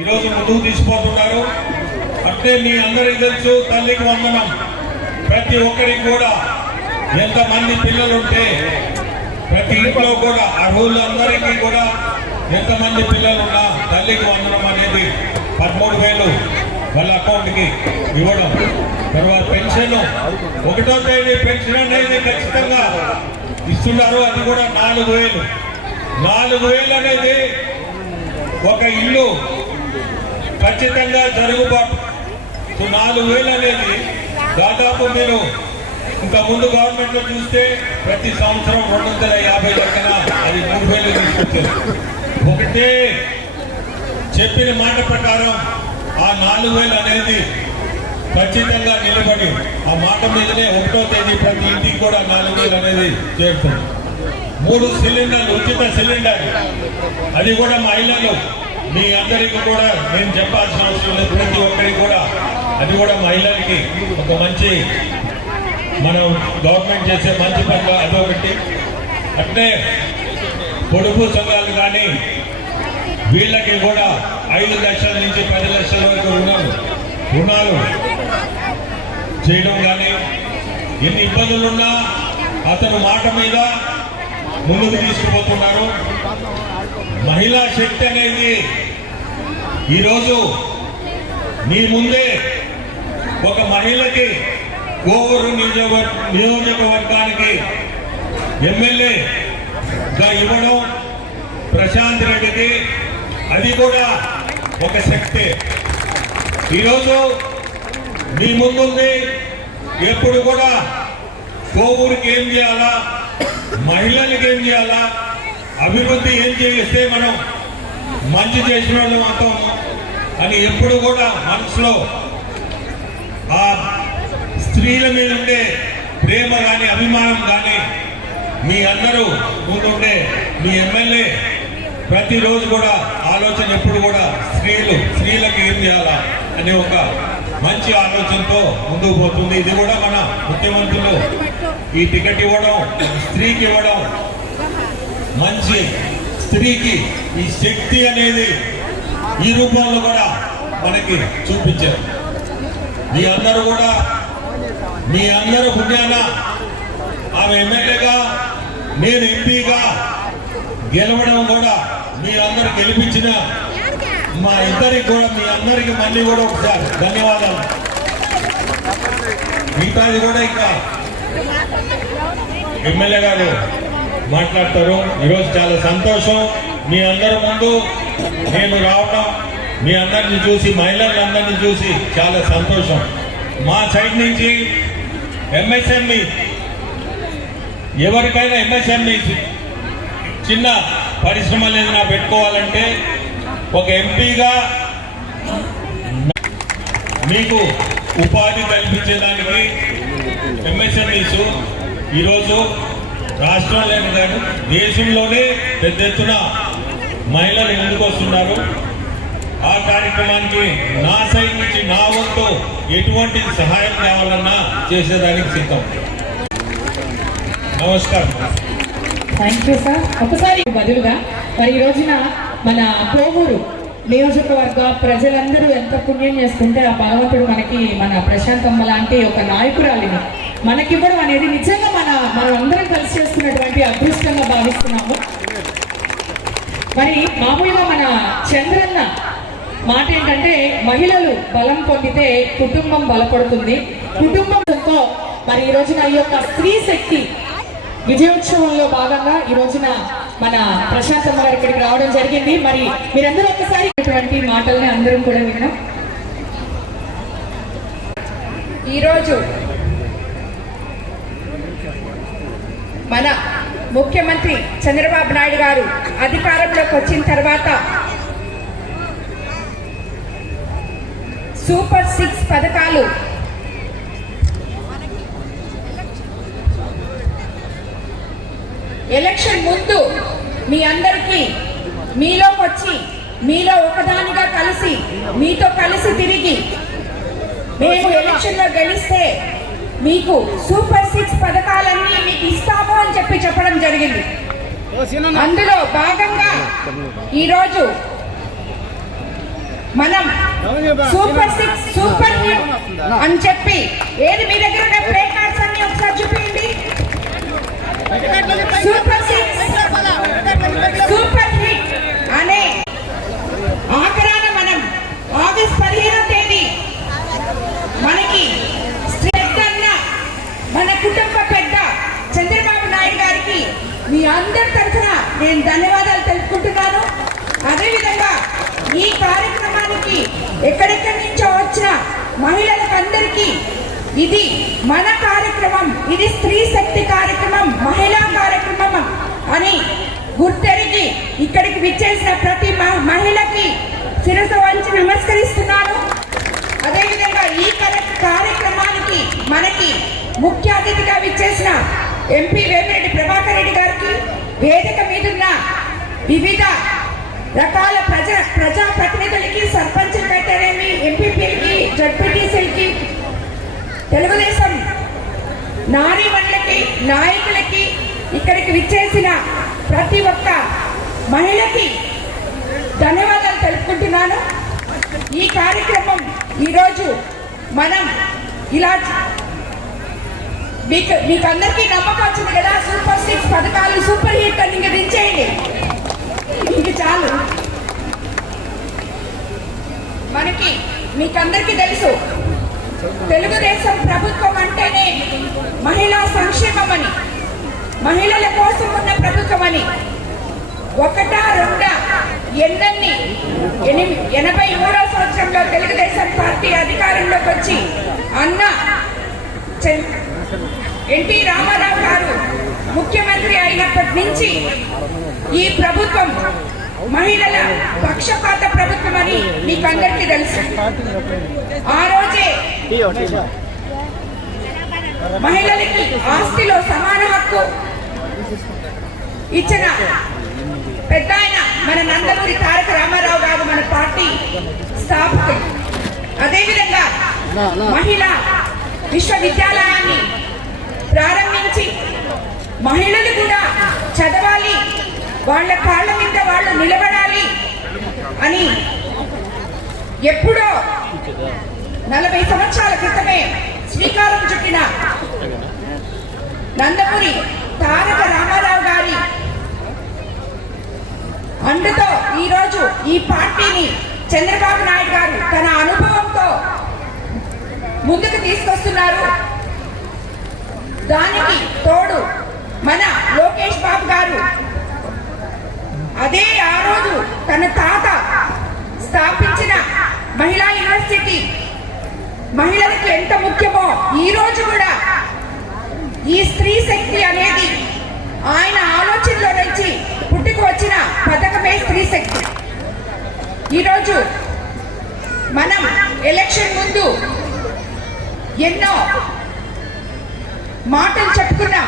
ఈరోజు ముందుకు తీసుకుపోతున్నారు. అంటే మీ అందరికీ తెలుసు తల్లికి వందనం. ప్రతి ఒక్కరికి కూడా ఎంతమంది పిల్లలుంటే ప్రతి ఇంట్లో కూడా అర్హులందరికీ కూడా ఎంతమంది పిల్లలున్నా తల్లికి వందనం అనేది పదమూడు వేలు వాళ్ళ అకౌంట్కి ఇవ్వడం. తర్వాత పెన్షన్ ఒకటో తేదీ పెన్షన్ అనేది ఖచ్చితంగా ఇస్తున్నారు అది కూడా నాలుగు వేలు. నాలుగు వేలు అనేది ఒక ఇల్లు ఖచ్చితంగా జరుగుబాటు సో నాలుగు వేలు అనేది దాదాపు మీరు ఇంకా ముందు గవర్నమెంట్లో చూస్తే ప్రతి సంవత్సరం రెండు వందల యాభై లెక్కన అది మూడు వేలు తీసుకొచ్చారు. ఒకటే చెప్పిన మాట ప్రకారం ఆ నాలుగు వేలు అనేది ఖచ్చితంగా నిలబడి ఆ మాట మీదనే ఒకటో తేదీ ప్రతి ఇంటికి కూడా నాలుగు వేలు అనేది చేరుతుంది. మూడు సిలిండర్లు ఉచిత సిలిండర్ అది కూడా మహిళలు మీ అందరికీ కూడా నేను చెప్పాల్సిన అవసరం లేదు. ప్రతి ఒక్కరికి కూడా. అది కూడా మహిళలకి ఒక మంచి మనం గవర్నమెంట్ చేసే మంచి పనులు అదొకటి. అంటే పొడుపు సంఘాలు కానీ వీళ్ళకి కూడా ఐదు లక్షల నుంచి పది లక్షల వరకు రుణాలు రుణాలు చేయడం కానీ ఎన్ని ఇబ్బందులున్నా అతను మాట మీద ముందుకు తీసుకుపోతున్నారు. మహిళా శక్తి అనేది ఈరోజు మీ ముందే ఒక మహిళకి కోవూరు నియోజక నియోజకవర్గానికి ఎమ్మెల్యేగా ఇవ్వడం ప్రశాంత్ రెడ్డికి అది కూడా ఒక శక్తి. ఈరోజు మీ ముందుంది. ఎప్పుడు కూడా కోవూరుకి ఏం చేయాలా? మహిళలకి ఏం చేయాలా? అభివృద్ధి ఏం చేస్తే మనం మంచి చేసిన వాళ్ళం అవుతాము? అని ఎప్పుడు కూడా మనసులో ఆ స్త్రీల మీద ఉండే ప్రేమ కానీ అభిమానం కానీ మీ అందరూ ముందుండే మీ ఎమ్మెల్యే ప్రతిరోజు కూడా ఆలోచన ఎప్పుడు కూడా స్త్రీలు స్త్రీలకు ఏం చేయాలా అనే ఒక మంచి ఆలోచనతో ముందుకు పోతుంది. ఇది కూడా మన ముఖ్యమంత్రులు ఈ టికెట్ ఇవ్వడం స్త్రీకి ఇవ్వడం మంచి స్త్రీకి ఈ శక్తి అనేది ఈ రూపంలో కూడా మనకి చూపించారు. మీ అందరూ కూడా మీ అందరూ పుణ్యాన ఆమె ఎమ్మెల్యేగా నేను ఎంపీగా గెలవడం కూడా మీ అందరు గెలిపించిన మా ఇద్దరికి కూడా మీ అందరికి మళ్ళీ కూడా ఒకసారి ధన్యవాదాలు. మిగతాది కూడా ఇంకా ఎమ్మెల్యే గారు మాట్లాడతారు. ఈరోజు చాలా సంతోషం. మీ అందరి ముందు నేను రావడం మీ అందరిని చూసి మహిళలందరినీ చూసి చాలా సంతోషం. మా సైడ్ నుంచి ఎంఎస్ఎంఈ ఎవరికైనా ఎంఎస్ఎంఈ చిన్న పరిశ్రమలు ఏదైనా పెట్టుకోవాలంటే ఒక ఎంపీగా మీకు ఉపాధి కల్పించేదానికి ఎంఎస్ఎంఈస్ ఈరోజు రాష్ట్రంలోనే కానీ దేశంలోనే పెద్ద ఎత్తున మహిళలు ఎందుకు వస్తున్నారు? ఆ కార్యక్రమానికి నా సైడ్ నుంచి నా వంతు ఎటువంటి సహాయం కావాలన్నా చేసేదానికి సిద్ధం. నమస్కారం. థ్యాంక్ యూ సార్ ఒకసారి బదులుగా మరి ఈ రోజున మన కోవూరు నియోజకవర్గ ప్రజలందరూ ఎంత పుణ్యం చేసుకుంటే ఆ భగవంతుడు మనకి మన ప్రశాంతమ్మ లాంటి ఒక నాయకురాలిని మనకివ్వడం అనేది నిజంగా మన మనం అందరం కలిసి చేస్తున్నటువంటి అదృష్టంగా భావిస్తున్నాము. మరి మామూలుగా మన చంద్రన్న మాట ఏంటంటే మహిళలు బలం పొందితే కుటుంబం బలపడుతుంది. కుటుంబంతో మరి ఈ రోజున ఈ యొక్క స్త్రీ శక్తి విజయోత్సవంలో భాగంగా ఈ రోజున మన ప్రశాంతమ్మ గారు ఇక్కడికి రావడం జరిగింది. మరి మీరందరూ ఒకసారి ఇటువంటి మాటల్ని అందరం కూడా వినడం. ఈరోజు మన ముఖ్యమంత్రి చంద్రబాబు నాయుడు గారు అధికారంలోకి వచ్చిన తర్వాత సూపర్ సిక్స్ పథకాలు ఎలక్షన్ ముందు మీ అందరికీ మీలోకి వచ్చి మీలో ఒకదానిగా కలిసి మీతో కలిసి తిరిగి మేము ఎలక్షన్లో గెలిస్తే మీకు సూపర్ సిక్స్ పథకాలన్నీ మీకు ఇస్తాము అని చెప్పి చెప్పడం జరిగింది. అందులో భాగంగా ఈరోజు మనం సూపర్ సిక్స్ సూపర్ హిట్ అని చెప్పి ఏది మీ దగ్గర ఉన్న ప్లే కార్డ్స్ అన్ని ఒకసారి చూపించండి. సూపర్ సిక్స్ సూపర్ హిట్ అనే ఆఖరాన మనం ఆగస్ట్ పదిహేనో తేదీ మనకి శ్రద్ధన్న మన కుటుంబ పెద్ద చంద్రబాబు నాయుడు గారికి మీ అందరి తరఫున నేను ధన్యవాదాలు తెలుపుకుంటున్నాను అదేవిధంగా ఈ కార్యక్రమానికి ఎక్కడెక్కడి నుంచో వచ్చిన మహిళలకు అందరికీ ఇది మన కార్యక్రమం. ఇది స్త్రీ శక్తి కార్యక్రమం మహిళా కార్యక్రమం అని గుర్తెరిగి ఇక్కడికి విచ్చేసిన ప్రతి మ- మహిళకి శిరసు వంచి నమస్కరిస్తున్నాను. అదేవిధంగా ఈ కార్యక్రమానికి మనకి ముఖ్య అతిథిగా విచ్చేసిన ఎంపీ వేమిరెడ్డి ప్రభాకర్ రెడ్డి గారికి వేదిక మీదున్న వివిధ రకాల ప్రజా ప్రజా ప్రతినిధులకి సర్పంచులకి ఎంపీపీలకి జడ్పీటీసీలకి తెలుగుదేశం నారీమణులకి నాయకులకి ఇక్కడికి విచ్చేసిన ప్రతి ఒక్క మహిళకి ధన్యవాదాలు తెలుపుకుంటున్నాను. ఈ కార్యక్రమం ఈరోజు మనం ఇలా మీకు మీకు అందరికీ నమ్మకం వచ్చింది కదా? సూపర్ సిక్స్ పథకాలు సూపర్ హిట్ అని ఇంకా దించేయండి. ఇంక చాలు. మనకి మీకందరికీ తెలుసు తెలుగుదేశం ప్రభుత్వం అంటేనే మహిళా సంక్షేమమని మహిళల కోసం ఉన్న ప్రభుత్వం అని ఒకటా రెండా ఎన్నన్ని ఎనభై మూడో సంవత్సరంలో తెలుగుదేశం పార్టీ అధికారంలోకి వచ్చి అన్న ఎన్టీ రామారావు గారు ముఖ్యమంత్రి అయినప్పటి నుంచి ఈ ప్రభుత్వం మహిళల పక్షపాత ప్రభుత్వం అని మీకు అందరికీ తెలుసు. ఆ రోజే మహిళలకి ఆస్తిలో సమాన హక్కు ఇచ్చిన పెద్ద ఆయన మన నందమూరి తారక రామారావు గారు మన పార్టీ స్థాపకులు అదేవిధంగా మహిళ విశ్వవిద్యాలయాన్ని ప్రారంభించి మహిళలు కూడా చదవాలి వాళ్ళ కాళ్ళ మీద వాళ్ళు నిలబడాలి అని ఎప్పుడో నలభై సంవత్సరాల క్రితమే శ్రీకారం చుట్టిన నందపురి తారక రామారావు గారి అండతో ఈరోజు ఈ పార్టీని చంద్రబాబు నాయుడు గారు తన అనుభవంతో ముందుకు తీసుకొస్తున్నారు. దానికి తోడు మన లోకేష్ బాబు గారు అదే ఆ రోజు తన తాత స్థాపించిన మహిళా యూనివర్సిటీ. మహిళలకు ఎంత ముఖ్యమో ఈ రోజు కూడా ఈ స్త్రీ శక్తి అనేది ఆయన ఆలోచనలో నుంచి పుట్టుకు వచ్చిన పథకమే స్త్రీ శక్తి. ఈరోజు మనం ఎలక్షన్ ముందు ఎన్నో మాటలు చెప్పుకున్నాం.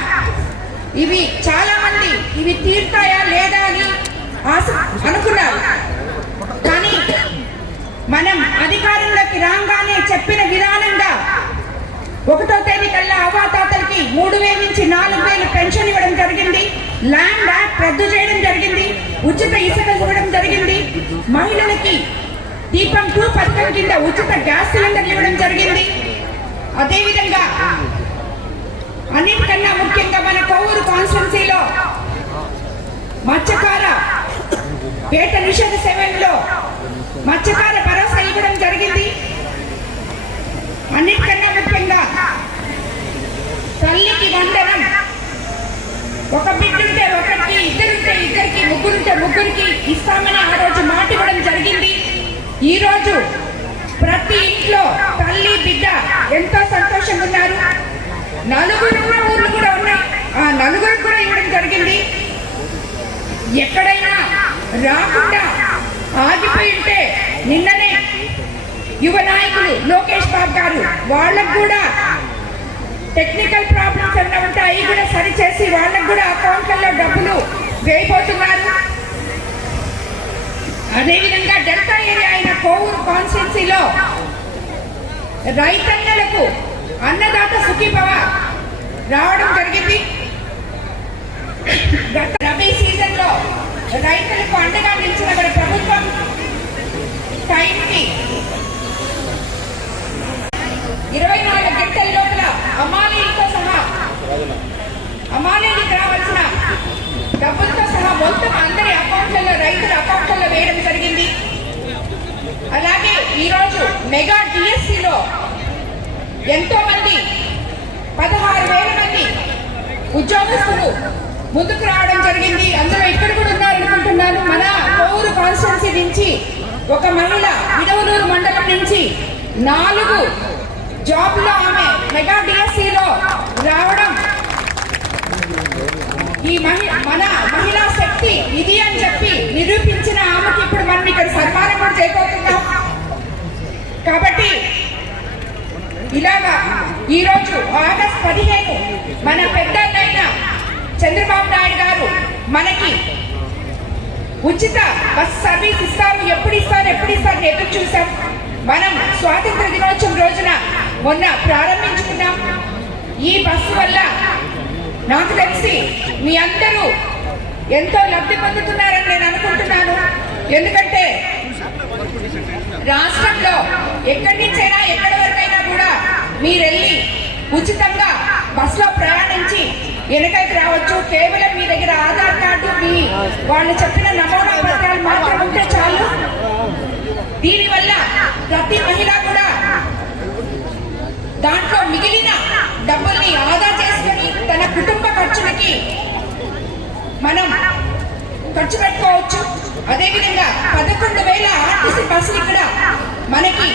ఇవి చాలామంది ఇవి తీరుతాయా లేదా అని ఆశ అనుకున్నారు కానీ మనం అధికారంలోకి రాగానే చెప్పిన విధానంగా ఒకటో తేదీ కల్లా అవాతాతలకి మూడు వేల నుంచి నాలుగు వేలు పెన్షన్ ఇవ్వడం జరిగింది. ల్యాండ్ యాక్ట్ రద్దు చేయడం జరిగింది. ఉచిత ఇసుక ఇవ్వడం జరిగింది. మహిళలకి దీపం టూ పథకం కింద ఉచిత గ్యాస్ సిలిండర్ ఇవ్వడం జరిగింది. అదేవిధంగా అన్నిటికన్నా ముఖ్యంగా మన కొవ్వూరు కాన్స్టిట్యున్సీలో మత్స్యకార పేట నిషేధ సెవెన్లో మత్స్యకార భరోసా ఇవ్వడం జరిగింది. అన్నిటికన్నా ముఖ్యంగా తల్లికి వందనం ఒక బిడ్డుంటే ఒకరికి ఇద్దరుంటే ఇద్దరికి ముగ్గురుంటే ముగ్గురికి ఇస్తామని ఆ రోజు మాట ఇవ్వడం జరిగింది. ఈ రోజు ప్రతి ఇంట్లో తల్లి బిడ్డ ఎంతో సంతోషంగా ఉన్నారు నలుగురు కూడా ఊర్లు కూడా ఉన్నాయి. ఆ నలుగురు కూడా ఇవ్వడం జరిగింది. ఎక్కడైనా రాకుండా ఆగిపోయి ఉంటే నిన్ననే యువ నాయకులు లోకేష్ బాబు గారు వాళ్ళకు కూడా టెక్నికల్ ప్రాబ్లమ్స్ ఏమైనా ఉంటే అవి కూడా సరిచేసి వాళ్ళకు కూడా అకౌంట్లలో డబ్బులు వేయబోతున్నారు. అదేవిధంగా డెల్టా ఏరియా అయిన కోవూరు కాన్స్టిట్యున్సీలో రైతన్నలకు అన్నదాత సుఖీభవ రావడం జరిగింది. గత రబీ సీజన్లో రైతులకు అండగా నిలిచిన కూడా ప్రభుత్వం టైంకి ఇరవై నాలుగు గంటల లోపల అమానీలతో సహా అమానీలకు రావాల్సిన డబ్బులతో సహా మొత్తం అందరి అకౌంట్లలో రైతుల అకౌంట్లలో వేయడం జరిగింది. అలాగే ఈరోజు మెగా డిఎస్సిలో ఎంతో మంది పదహారు వేల మంది ఉద్యోగస్తులు ముందుకు రావడం జరిగింది. అందులో ఇక్కడ కూడా ఉన్నారనుకుంటున్నాను. మన పౌరు కాన్స్టిట్యున్సీ నుంచి ఒక మహిళ విడవలూరు మండలం నుంచి నాలుగు జాబ్లో ఆమె మెగా డిఎస్సిలో రావడం. ఈ మహి మన మహిళా శక్తి ఇది అని చెప్పి నిరూపించిన ఆమెకి ఇప్పుడు మనం ఇక్కడ సన్మానం కూడా చేయబోతున్నాం. కాబట్టి ఇలాగా ఈరోజు ఆగస్ట్ పదిహేను మన పెద్దన్నైన చంద్రబాబు నాయుడు గారు మనకి ఉచిత బస్ సర్వీస్ ఇస్తారు. ఎప్పుడు ఇస్తారు ఎప్పుడు ఇస్తారు ఎదురు చూసాం. మనం స్వాతంత్ర దినోత్సవం రోజున మొన్న ప్రారంభించుకున్నాం. ఈ బస్సు వల్ల నాకు తెలిసి మీ అందరూ ఎంతో లబ్ధి పొందుతున్నారని నేను అనుకుంటున్నాను. ఎందుకంటే రాష్ట్రంలో ఎక్కడి నుంచైనా ఎక్కడి వరకైనా కూడా మీరెళ్ళి ఉచితంగా బస్సులో ప్రయాణించి వెనకైకి రావచ్చు. కేవలం మీ దగ్గర ఆధార్ కార్డు మీ వాళ్ళు చెప్పిన నమూనా పత్రాలు మాత్రం ఉంటే చాలు. దీనివల్ల ప్రతి మహిళ కూడా దాంట్లో మిగిలిన డబ్బుల్ని ఆదా చేసుకుని తన కుటుంబ ఖర్చులకి మనం ఖర్చు పెట్టుకోవచ్చు. అదేవిధంగా పదకొండు వేల ఆర్టీసీ బస్సులు ఇక్కడ మనకి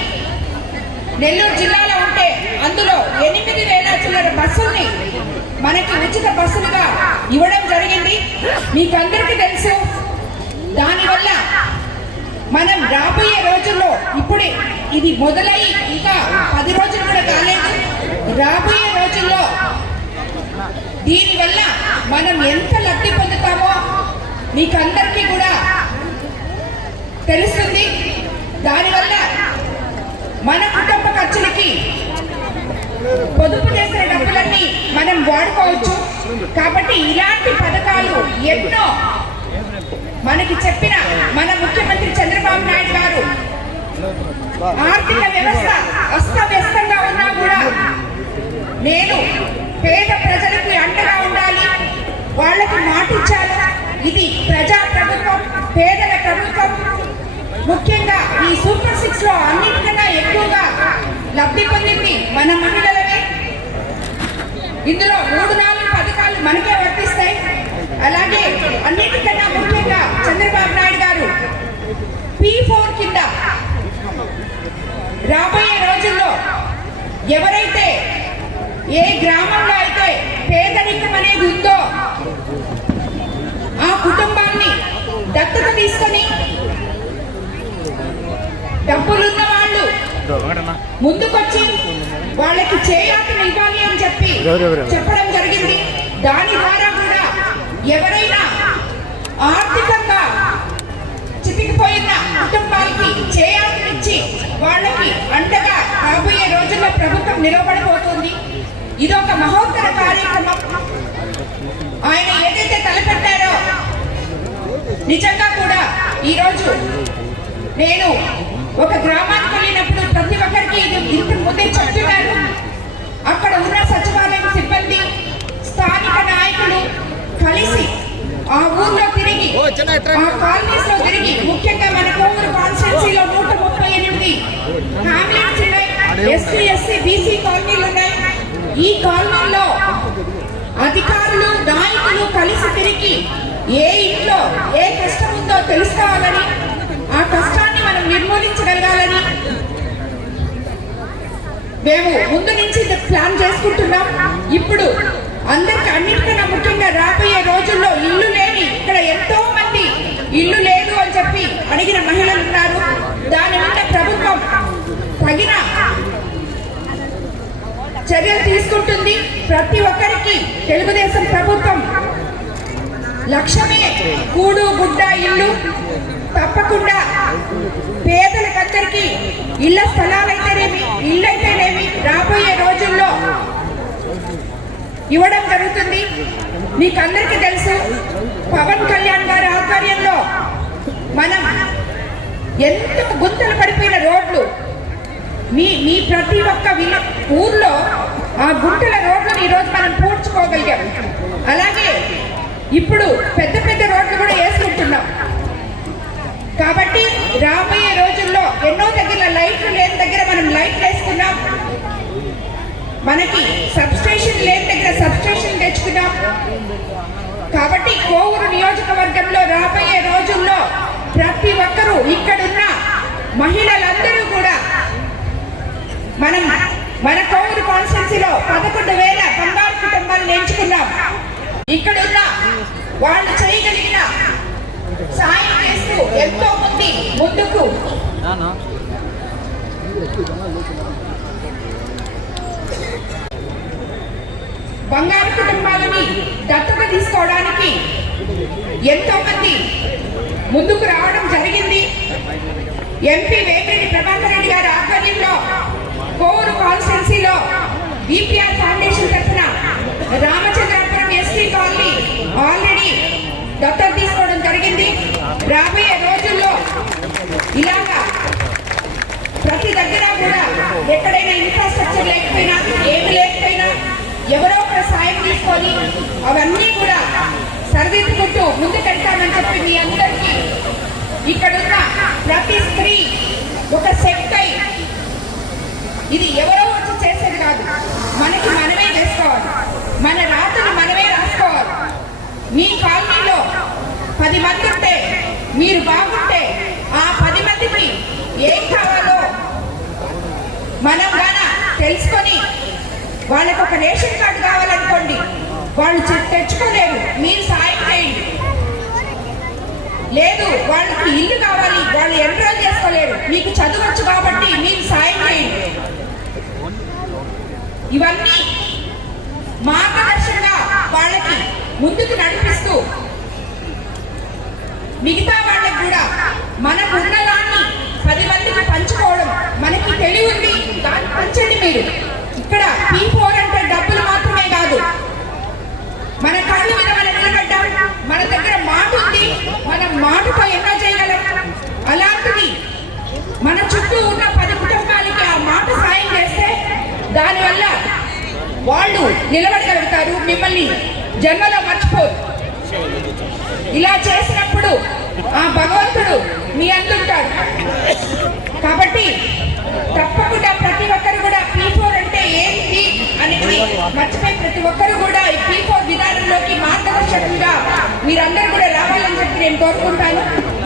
నెల్లూరు జిల్లాలో ఉంటే అందులో ఎనిమిది వేల చిల్లర బస్సుల్ని మనకి ఉచిత బస్సులుగా ఇవ్వడం జరిగింది. మీకందరికీ తెలుసు దానివల్ల మనం రాబోయే రోజుల్లో ఇప్పుడే ఇది మొదలై ఇంకా పది రోజులు కూడా కాలేదు. రాబోయే రోజుల్లో దీనివల్ల మనం ఎంత లబ్ధి పొందుతామో మీకందరికీ కూడా తెలుస్తుంది. దానివల్ల మన కుటుంబ ఖర్చులకి పొదుపు చేసిన డబ్బులన్నీ మనం వాడుకోవచ్చు. కాబట్టి ఇలాంటి పథకాలు ఎన్నో మనకి చెప్పిన మన ముఖ్యమంత్రి చంద్రబాబు నాయుడు గారు ఆర్థిక వ్యవస్థ అస్తవ్యస్తంగా ఉన్నా కూడా నేను పేద ప్రజలకు అండగా ఉండాలి వాళ్ళకి మాటిచ్చాను ఇది ప్రజా ప్రభుత్వం పేదల ప్రభుత్వం. ముఖ్యంగా ఈ సూపర్ సిక్స్లో అన్నిటికన్నా ఎక్కువగా లబ్ధి పొందింది మన మహిళలనే ఇందులో మూడు నాలుగు పథకాలు మనకే వర్తిస్తాయి. అలాగే అన్నిటికన్నా ముఖ్యంగా చంద్రబాబు నాయుడు గారు పీ ఫోర్ కింద రాబోయే రోజుల్లో ఎవరైతే ఏ గ్రామంలో అయితే పేదరికం అనేది ఉందో ఆ కుటుంబాన్ని దత్తత తీసుకొని డబ్బులున్న వాళ్ళు ముందుకొచ్చి వాళ్ళకి చేయాతను ఇవ్వాలి అని చెప్పి చెప్పడం జరిగింది. దాని ద్వారా కూడా ఎవరైనా ఆర్థికంగా చితికిపోయిన కుటుంబాలకి చేయాతనిచ్చి వాళ్ళకి అండగా రాబోయే రోజుల్లో ప్రభుత్వం నిలబడబోతుంది ఇది ఒక మహోత్తర కార్యక్రమం. ఆయన ఏదైతే తలపెట్టారో నిజంగా కూడా ఈరోజు నేను ఒక గ్రామానికి వెళ్ళినప్పుడు ప్రతి ఒక్కరికి ఇది ఇంతకు ముందే చెప్తున్నారు. అక్కడ ఉన్న సచివాలయం సిబ్బంది స్థానిక నాయకులు కలిసి ఆ ఊర్లో తిరిగి ఆ కాలనీస్లో తిరిగి ముఖ్యంగా మన కోవూరు కాన్స్టిట్యున్సీలో నూట ముప్పై ఎనిమిది ఫ్యామిలీస్ ఉన్నాయి. ఎస్సీ ఎస్సీ బీసీ కాలనీలు ఉన్నాయి. ఈ కాలనీలో అధికారులు నాయకులు కలిసి తిరిగి ఏ ఇంట్లో ఏ కష్టం ఉందో తెలుసుకోవాలని ఆ కష్టాన్ని మనం నిర్మూలించగలగాలని మేము ముందు నుంచి ప్లాన్ చేసుకుంటున్నాం. ఇప్పుడు అందరికి అన్నిటికన్నా ముఖ్యంగా రాబోయే రోజుల్లో ఇల్లు లేని ఇక్కడ ఎంతో మంది ఇల్లు లేదు అని చెప్పి అడిగిన మహిళలు ఉన్నారు. దాని మీద ప్రభుత్వం తగిన చర్యలు తీసుకుంటుంది. ప్రతి ఒక్కరికి తెలుగుదేశం ప్రభుత్వం లక్ష్యమే. కూడు గుడ్డ ఇల్లు తప్పకుండా పేదలకందరికీ ఇళ్ళ స్థలాలైతేనేమి ఇల్లు అయితేనేమి రాబోయే రోజుల్లో ఇవ్వడం జరుగుతుంది. మీకు అందరికీ తెలుసు పవన్ కళ్యాణ్ గారి ఆధ్వర్యంలో మనం ఎంత గుంతలు పడిపోయిన రోడ్లు. మీ మీ ప్రతి ఒక్క విన ఊర్లో ఆ గుంటల రోడ్లను ఈరోజు మనం పూడ్చుకోగలిగాం. అలాగే ఇప్పుడు పెద్ద పెద్ద రోడ్లు కూడా వేసుకుంటున్నాం. కాబట్టి రాబోయే రోజుల్లో ఎన్నో దగ్గర లైట్లు లేని దగ్గర మనం లైట్లు వేసుకున్నాం. మనకి సబ్స్టే సబ్స్టేషన్ లేని దగ్గర సబ్స్టేషన్ తెచ్చుకున్నాం కాబట్టి కోవూరు నియోజకవర్గంలో రాబోయే రోజుల్లో ప్రతి ఒక్కరూ ఇక్కడున్న మహిళలందరూ కూడా మనం మన కోవూరు కాన్స్టిట్యున్సీలో పదకొండు వేల బంగారు కుటుంబాలను ఎంచుకున్నాం. ఇక్కడున్న వాళ్ళు చేయగలిగిన సాయం చేస్తూ ఎంతో మంది ముందుకు బంగారు కుటుంబాలని దత్తత తీసుకోవడానికి ఎంతో మంది ముందుకు రావడం జరిగింది. ఎంపీ వేమిరెడ్డి ప్రభాకర్ రెడ్డి గారి ఆధ్వర్యంలో కోవూరు కాన్స్టిట్యున్సీలో బీపీఆర్ ఫౌండేషన్ తరఫున రామచంద్రాపురం ఎస్టీ కాలనీ ఆల్రెడీ దత్తత తీసుకోవడం జరిగింది. రాబోయే రోజుల్లో ఇలాగా ప్రతి దగ్గర కూడా ఎక్కడైనా ఇన్ఫ్రాస్ట్రక్చర్ లేకపోయినా ఏమి లేకపోయినా ఎవరో ఒక సాయం తీసుకొని అవన్నీ కూడా సరిదిద్దుకుంటూ ముందుకెళ్తామని చెప్పి మీ అందరికీ ఇక్కడున్న ప్రతి స్త్రీ ఒక శక్తి అయి ఇది ఎవరో వచ్చి చేసేది కాదు. మనకి మనమే చేసుకోవాలి. మన రాతను మనమే రాసుకోవాలి. మీ కాలనీలో పది మంది ఉంటే మీరు బాగుంటే ఆ పది మందికి ఏం కావాలో మనం గాన తెలుసుకొని వాళ్ళకి ఒక రేషన్ కార్డు కావాలనుకోండి. వాళ్ళు తెచ్చుకోలేరు. మీరు సాయం చేయండి. లేదు వాళ్ళకి ఇల్లు కావాలి. వాళ్ళు ఎన్రోల్ చేసుకోలేరు. మీకు చదవచ్చు కాబట్టి మీరు సాయం చేయండి. ఇవన్నీ మార్గదర్శనంగా వాళ్ళకి ముందుకు నడిపిస్తూ మిగతా వాళ్ళకి కూడా మనకు గుండలాన్ని పది మందికి పంచుకోవడం మనకి తెలివి ఉంది దాన్ని పంచండి మీరు. ఇక్కడ పీ ఫోర్ అంటే డబ్బులు మాత్రమే కాదు. మన కళ్ళు మీద మనం నిలబడ్డాం. మన దగ్గర మాట ఉంది. మనం మాటతో ఎన్నో చేయగలం. అలాంటిది మన చుట్టూ ఉన్న పది కుటుంబాలకి ఆ మాట సాయం చేస్తే దానివల్ల వాళ్ళు నిలబడగలుగుతారు. మిమ్మల్ని జన్మలో మర్చిపోరు. ఇలా చేసినప్పుడు ఆ భగవంతుడు మీ అందుంటాడు కాబట్టి తప్పకుండా ప్రతి ఒక్కరు కూడా అనేది మర్చిపోయి ప్రతి ఒక్కరు కూడా ఈ పీ విధానంలోకి మార్గదర్శకంగా మీరందరూ కూడా రావాలని చెప్పి నేను కోరుకుంటాను.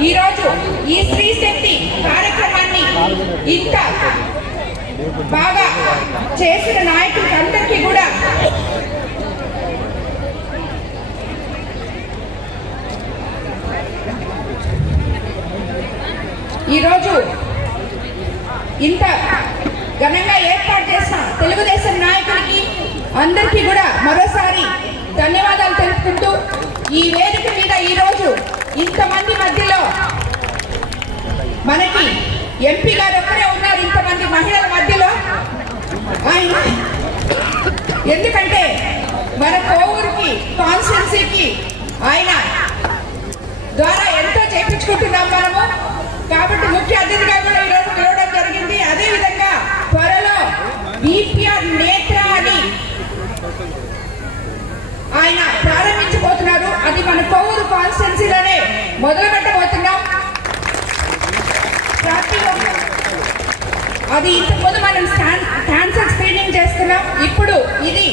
ఈ రోజు ఈ స్త్రీ శక్తి కార్యక్రమాన్ని ఇంత బాగా చేసిన నాయకులకి అందరికీ కూడా ఈరోజు ఇంత ఘనంగా ఏర్పాటు చేసిన తెలుగుదేశం నాయకుడికి అందరికీ కూడా మరోసారి ధన్యవాదాలు తెలుపుకుంటూ ఈ వేదిక మీద ఈరోజు ఇంతమంది మధ్యలో మనకి ఎంపీ గారు ఒక్కరే ఉన్నారు ఇంతమంది మహిళల మధ్యలో. ఆయన ఎందుకంటే మన కోవూరుకి కాన్స్టిట్యున్సీకి ఆయన ద్వారా ఎంతో చేపించుకుంటున్నాం మనము. కాబట్టి ముఖ్య అతిథిగా కూడా ఈరోజు పిలవడం జరిగింది. అదే విధంగా త్వరలో బీపీఆర్ నేత్ర అని ఆయన ప్రారంభించబోతున్నారు. అది మన కోవూరు కాన్స్టిట్యున్సీలోనే మొదలు పెట్టబోతున్నాం అది ఇంతకుముందు మనం క్యాన్సర్ స్క్రీనింగ్ చేస్తున్నాం. ఇప్పుడు ఇది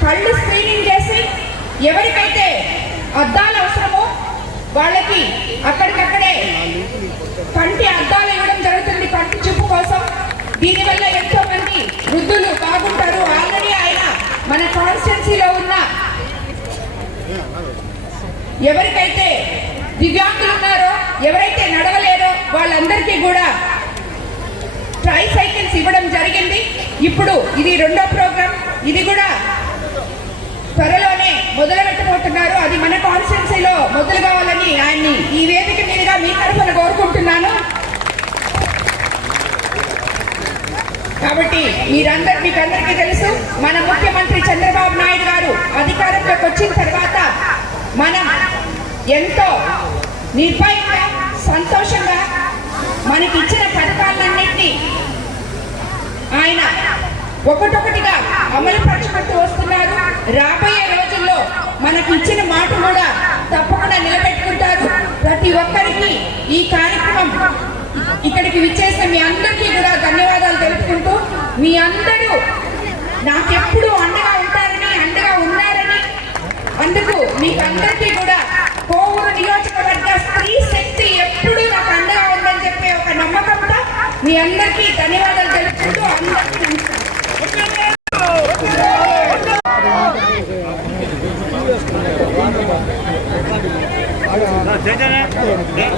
కళ్ళు స్క్రీనింగ్ చేసి ఎవరికైతే అద్దాలు అవసరమో వాళ్ళకి అక్కడికక్కడే కంటి అద్దాలు ఇవ్వడం జరుగుతుంది. కంటి చూపు కోసం దీనివల్ల ఎంతో మంది వృద్ధులు బాగుంటారు ఆల్రెడీ ఆయన మన ఎస్సీలో ఉన్న ఎవరికైతే దివ్యాంగులు ఉన్నారో ఎవరైతే నడవలేరో వాళ్ళందరికీ కూడా ట్రై సైకిల్స్ ఇవ్వడం జరిగింది. ఇప్పుడు ఇది రెండో ప్రోగ్రామ్ ఇది కూడా త్వరలోనే మొదలు పెట్టబోతున్నారు అది మన కాన్స్టిట్యున్సీలో మొదలు కావాలని ఆయన్ని ఈ వేదిక మీదుగా మీ తరఫున కోరుకుంటున్నాను. కాబట్టి మీరందరు మీకు అందరికీ తెలుసు మన ముఖ్యమంత్రి చంద్రబాబు నాయుడు గారు అధికారంలోకి వచ్చిన తర్వాత మనం ఎంతో నిర్భయంగా సంతోషంగా మనకి ఇచ్చిన పథకాలన్నింటినీ ఆయన ఒకటొకటిగా అమలు పరచుకుంటూ వస్తున్నారు. రాబోయే రోజుల్లో మనకి ఇచ్చిన మాట కూడా తప్పకుండా నిలబెట్టుకుంటారు. ప్రతి ఒక్కరికి ఈ కార్యక్రమం ఇక్కడికి విచ్చేసిన మీ అందరికీ కూడా ధన్యవాదాలు తెలుపుకుంటూ మీ అందరూ నాకెప్పుడు అండగా ఉంటారని అండగా ఉన్నారని అందుకు మీకు అందరికీ కూడా కోవూరు నియోజకవర్గ స్త్రీ శక్తి ఎప్పుడూ నాకు అండగా ఉందని చెప్పే ఒక నమ్మకం మీ అందరికీ ధన్యవాదాలు తెలుపుకుంటూ అందరికీ జయ జయ